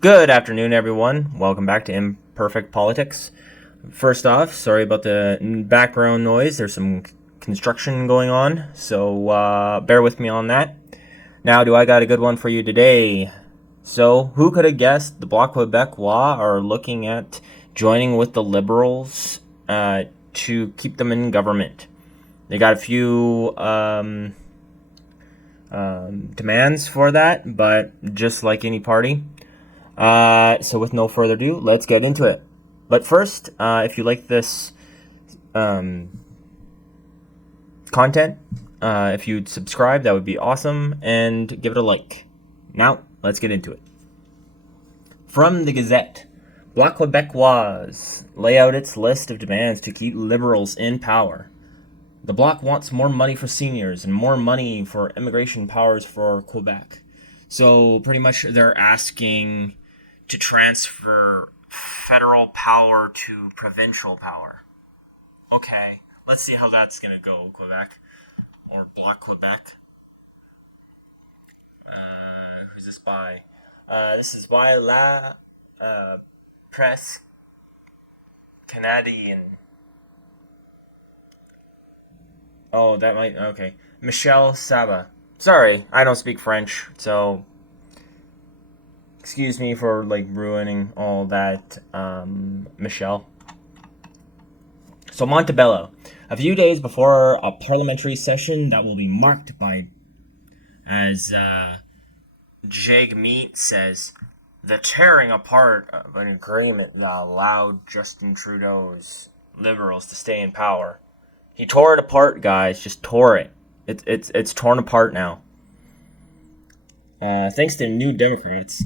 Good afternoon, everyone. Welcome back to Imperfect Politics. First off, sorry about the background noise. There's some construction going on, so bear with me on that. Now, do I got a good one for you today? So, who could have guessed the Bloc Quebecois are looking at joining with the Liberals to keep them in government? They got a few demands for that, but just like any party. So with no further ado, let's get into it. But first, if you like this content, if you'd subscribe, that would be awesome, and give it a like. Now, let's get into it. From the Gazette, Bloc Quebecois lay out its list of demands to keep Liberals in power. The Bloc wants more money for seniors and more money for immigration powers for Quebec. So pretty much they're asking to transfer federal power to provincial power. Okay, let's see how that's going to go, Quebec. Or Bloc Quebec. Who's this by? This is by La Presse Canadienne. Oh, that might... Okay. Michel Saba. Sorry, I don't speak French, so... Excuse me for, ruining all that, Michelle. So, Montebello. A few days before a parliamentary session that will be marked by, as Jagmeet says, the tearing apart of an agreement that allowed Justin Trudeau's Liberals to stay in power. He tore it apart, guys. Just tore it. It's torn apart now. Thanks to New Democrats,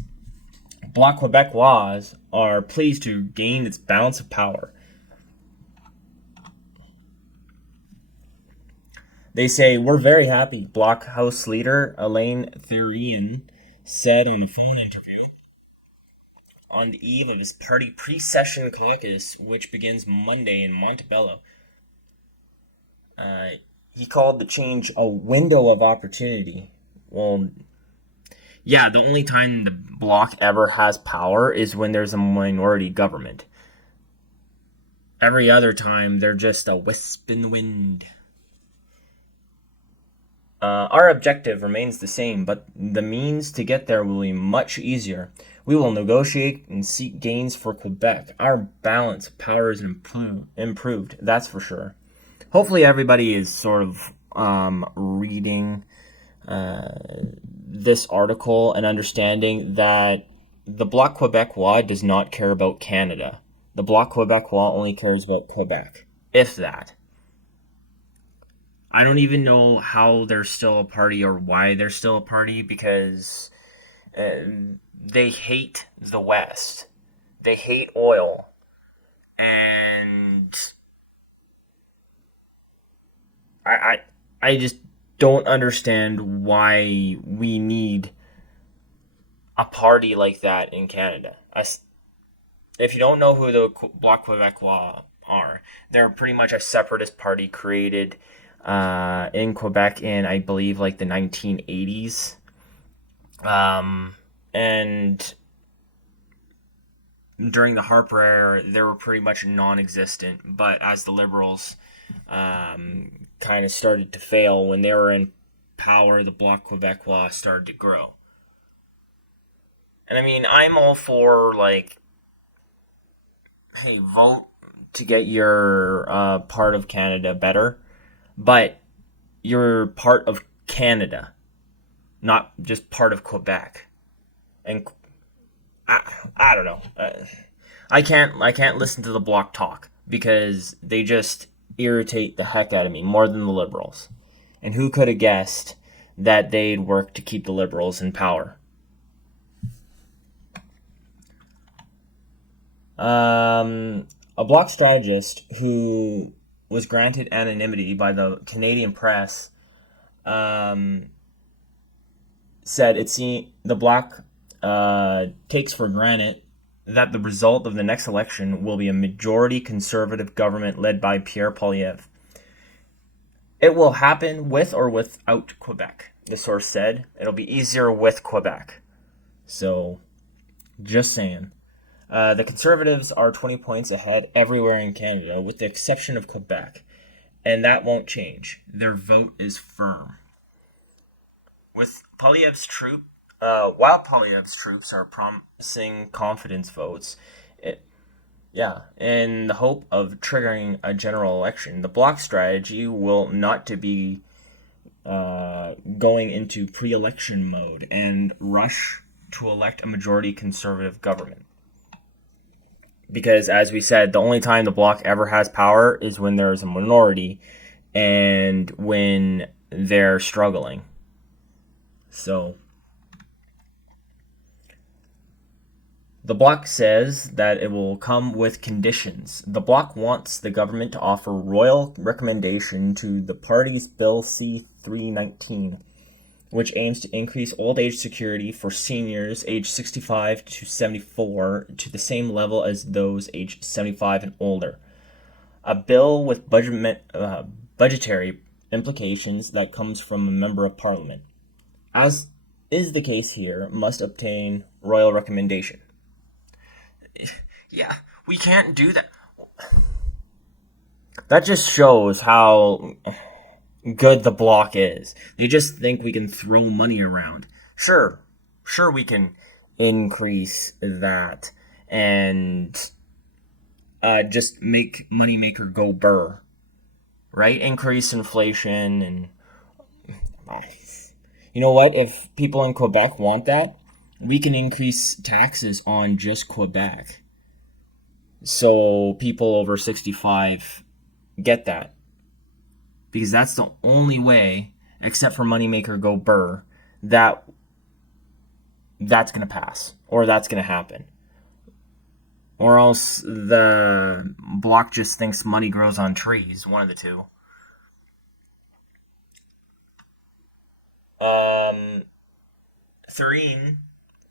Bloc Quebecois are pleased to gain its balance of power. They say, we're very happy, Bloc House leader Alain Thérien said on a phone interview on the eve of his party pre-session caucus, which begins Monday in Montebello. He called the change a window of opportunity. Well, yeah, the only time the Bloc ever has power is when there's a minority government. Every other time, they're just a wisp in the wind. Our objective remains the same, but the means to get there will be much easier. We will negotiate and seek gains for Quebec. Our balance of power is improved, that's for sure. Hopefully everybody is sort of reading this article and understanding that the Bloc Quebecois does not care about Canada. The Bloc Quebecois only cares about Quebec, if that. I don't even know how they're still a party or why they're still a party, because they hate the West. They hate oil. And I just don't understand why we need a party like that in Canada. If you don't know who the Bloc Quebecois are, they're pretty much a separatist party created in Quebec in, I believe, the 1980s. And during the Harper era, they were pretty much non-existent. But as the Liberals kind of started to fail when they were in power, the Bloc Quebecois started to grow. And I mean, I'm all for, hey, vote to get your part of Canada better, but you're part of Canada, not just part of Quebec. And I don't know. I can't listen to the Bloc talk, because they just irritate the heck out of me more than the Liberals. And who could have guessed that they'd work to keep the Liberals in power? A Bloc strategist who was granted anonymity by the Canadian press said the Bloc takes for granted that the result of the next election will be a majority conservative government led by Pierre Poilievre. It will happen with or without Quebec, the source said. It'll be easier with Quebec. So, Just saying. The Conservatives are 20 points ahead everywhere in Canada, with the exception of Quebec, and that won't change. Their vote is firm. With Poilievre's while Poilievre's troops are promising confidence votes, in the hope of triggering a general election, the Bloc strategy will not to be going into pre-election mode and rush to elect a majority Conservative government. Because, as we said, the only time the Bloc ever has power is when there's a minority and when they're struggling. So, the Bloc says that it will come with conditions. The Bloc wants the government to offer royal recommendation to the party's Bill C-319, which aims to increase old age security for seniors aged 65 to 74 to the same level as those aged 75 and older. A bill with budgetary implications that comes from a member of parliament, as is the case here, must obtain royal recommendation. Yeah, we can't do that. That just shows how good the Bloc is. They just think we can throw money around. Sure we can increase that and just make moneymaker go burr, right? Increase inflation and you know what? If people in Quebec want that, we can increase taxes on just Quebec. So people over 65 get that. Because that's the only way, except for moneymaker go burr, that's going to pass. Or that's going to happen. Or else the Bloc just thinks money grows on trees. One of the two. Thureen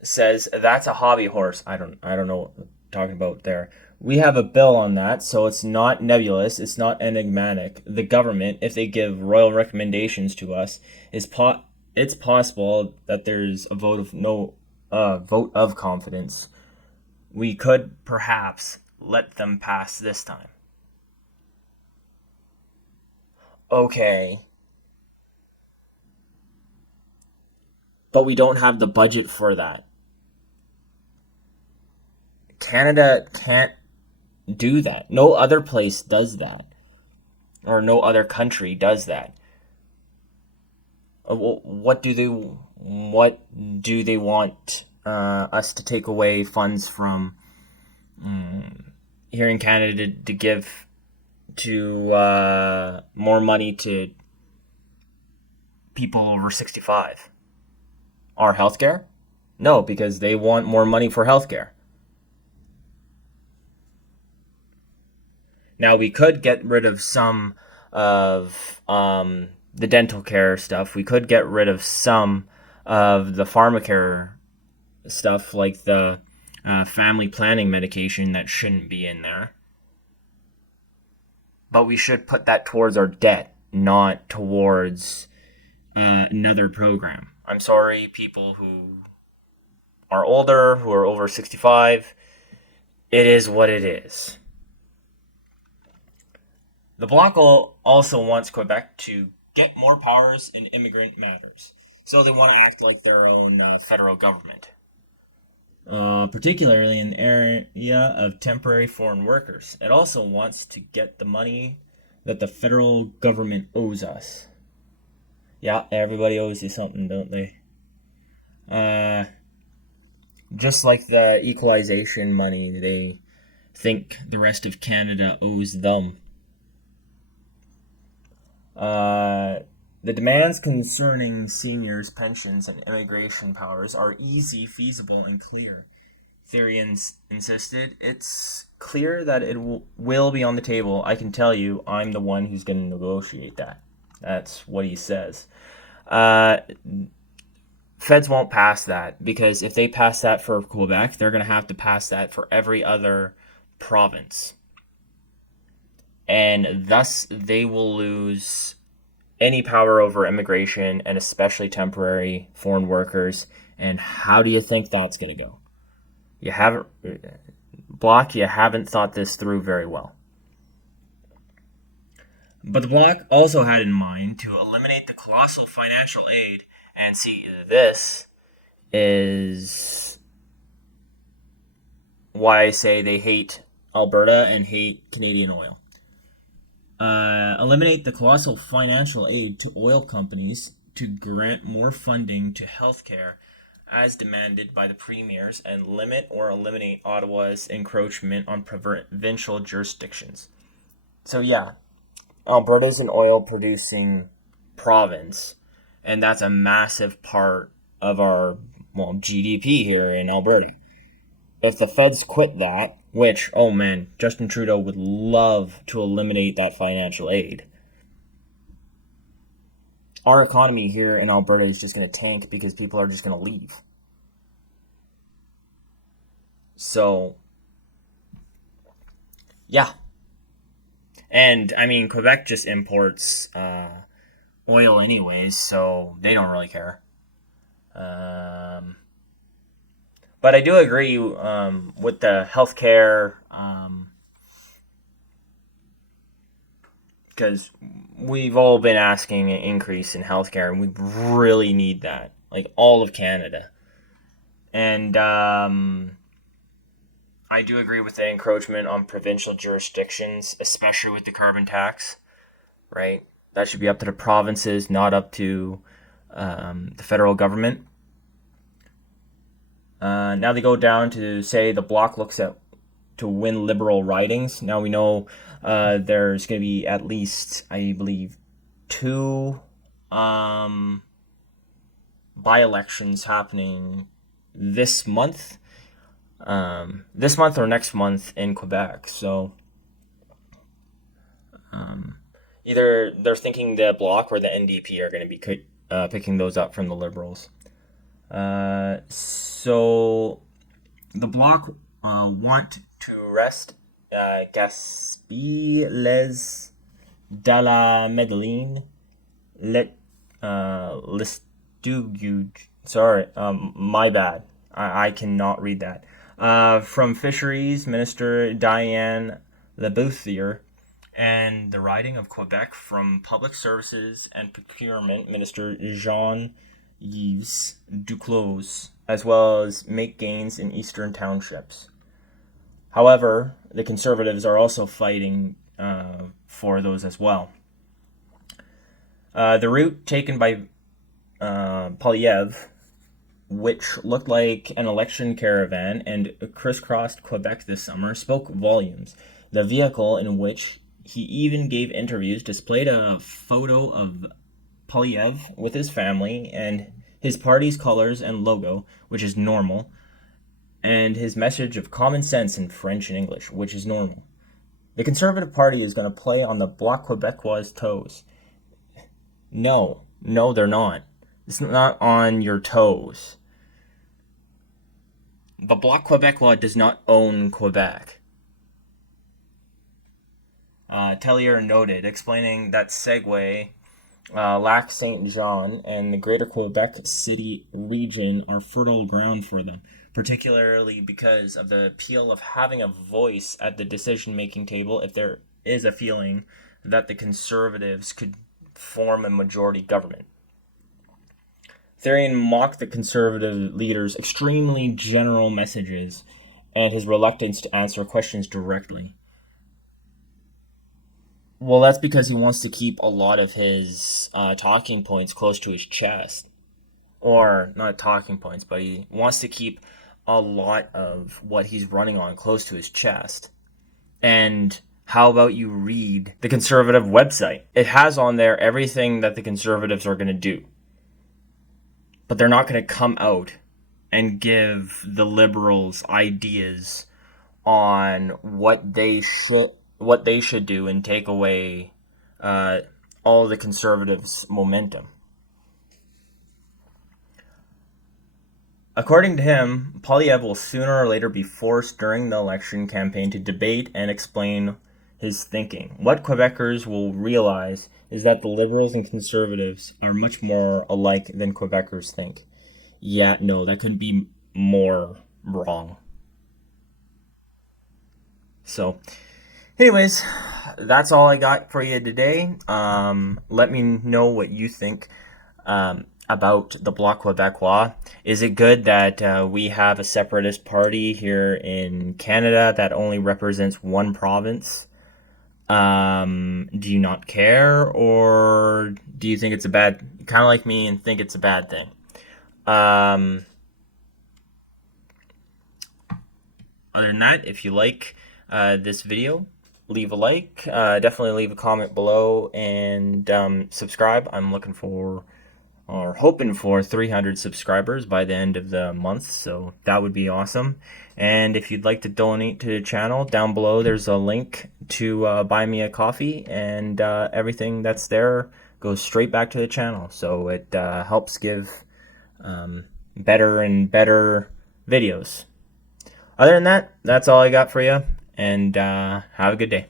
says that's a hobby horse. I don't know what we're talking about there. We have a bill on that, so it's not nebulous, it's not enigmatic. The government, if they give royal recommendations to us, it's possible that there's a vote of confidence. We could perhaps let them pass this time. Okay. But we don't have the budget for that. Canada can't do that. No other place does that. Or no other country does that. What do they want us to take away funds from here in Canada to give to more money to people over 65? Our healthcare? No, because they want more money for healthcare. Now, we could get rid of some of the dental care stuff. We could get rid of some of the pharmacare stuff, like the family planning medication that shouldn't be in there. But we should put that towards our debt, not towards another program. I'm sorry, people who are older, who are over 65. It is what it is. The Bloc also wants Quebec to get more powers in immigrant matters. So they want to act like their own federal government. Particularly in the area of temporary foreign workers. It also wants to get the money that the federal government owes us. Yeah, everybody owes you something, don't they? Just like the equalization money, they think the rest of Canada owes them. The demands concerning seniors' pensions and immigration powers are easy, feasible, and clear. Therian insisted. It's clear that it will be on the table. I can tell you, I'm the one who's going to negotiate that. That's what he says. Feds won't pass that, because if they pass that for Quebec, they're going to have to pass that for every other province. And thus they will lose any power over immigration, and especially temporary foreign workers. And how do you think that's going to go? Bloc, you haven't thought this through very well. But the Bloc also had in mind to eliminate the colossal financial aid, and see, this is why I say they hate Alberta and hate Canadian oil. Eliminate the colossal financial aid to oil companies to grant more funding to healthcare as demanded by the premiers, and limit or eliminate Ottawa's encroachment on provincial jurisdictions. So yeah, Alberta's an oil producing province, and that's a massive part of our GDP here in Alberta. If the feds quit that, which, oh man, Justin Trudeau would love to eliminate that financial aid, our economy here in Alberta is just going to tank because people are just going to leave. So, yeah. And, I mean, Quebec just imports oil anyways, so they don't really care. But I do agree with the healthcare, because we've all been asking an increase in healthcare, and we really need that, like all of Canada. And I do agree with the encroachment on provincial jurisdictions, especially with the carbon tax, right? That should be up to the provinces, not up to the federal government. Now they go down to say the Bloc looks at to win Liberal ridings. Now we know there's going to be at least, I believe, 2 by-elections happening this month. This month or next month in Quebec. So either they're thinking the Bloc or the NDP are going to be picking those up from the Liberals. So the Bloc want to rest Gaspé les de la Medellin Listuguj. Sorry, my bad. I cannot read that. From Fisheries Minister Diane Lebouthir, and the riding of Quebec from Public Services and Procurement Minister Jean-Yves Duclos, as well as make gains in eastern townships. However, the Conservatives are also fighting for those as well. The route taken by Poilievre, which looked like an election caravan and crisscrossed Quebec this summer, spoke volumes. The vehicle, in which he even gave interviews, displayed a photo of Poilievre with his family and his party's colors and logo, which is normal, and his message of common sense in French and English, which is normal. The Conservative Party is going to play on the Bloc Quebecois' toes. No, they're not. It's not on your toes. The Bloc Quebecois does not own Quebec. Tellier noted, explaining that Segway, Lac Saint Jean, and the Greater Quebec City region are fertile ground for them, particularly because of the appeal of having a voice at the decision-making table if there is a feeling that the Conservatives could form a majority government. Therrien mocked the Conservative leader's extremely general messages and his reluctance to answer questions directly. Well, that's because he wants to keep a lot of his talking points close to his chest. Or, not talking points, but he wants to keep a lot of what he's running on close to his chest. And how about you read the Conservative website? It has on there everything that the Conservatives are going to do. But they're not going to come out and give the Liberals ideas on what they should do and take away all the Conservatives' momentum. According to him, Poilievre will sooner or later be forced during the election campaign to debate and explain his thinking. What Quebecers will realize is that the Liberals and Conservatives are much more alike than Quebecers think. Yeah, no, that couldn't be more wrong. So, anyways, that's all I got for you today. Let me know what you think about the Bloc Quebecois. Is it good that we have a separatist party here in Canada that only represents one province? Do you not care, or do you think it's a bad, kind of like me, and think it's a bad thing? Um, Other than that, if you like this video, leave a like. Definitely leave a comment below, and subscribe. I'm looking for, or hoping for, 300 subscribers by the end of the month, so that would be awesome. And if you'd like to donate to the channel, down below there's a link to buy me a coffee, and everything that's there goes straight back to the channel, so it helps give better and better videos. Other than that, that's all I got for you, and have a good day.